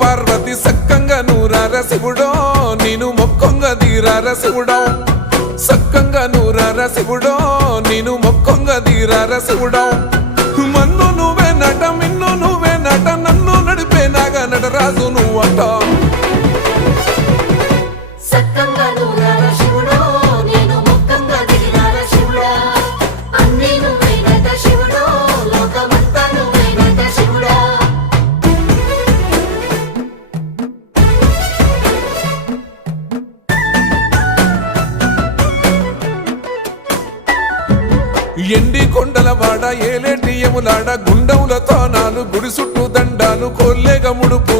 పార్వతి సక్కంగా నూరార శివుడో నేను మొక్కంగా తీరార శివుడో సక్కంగా నూరార శివుడో నేను మొక్కంగా తీరార శివుడో మన్ను నువ్వే నట మిన్ను నువ్వే నట నన్ను నడిపే నాగా నటరాజు నువ్వంట ఎండి కొండల వాడ ఏలేటి యములాడ గుండముల తానాలు గుడి చుట్టూ దండాలు కోల్లేగ ముడుపు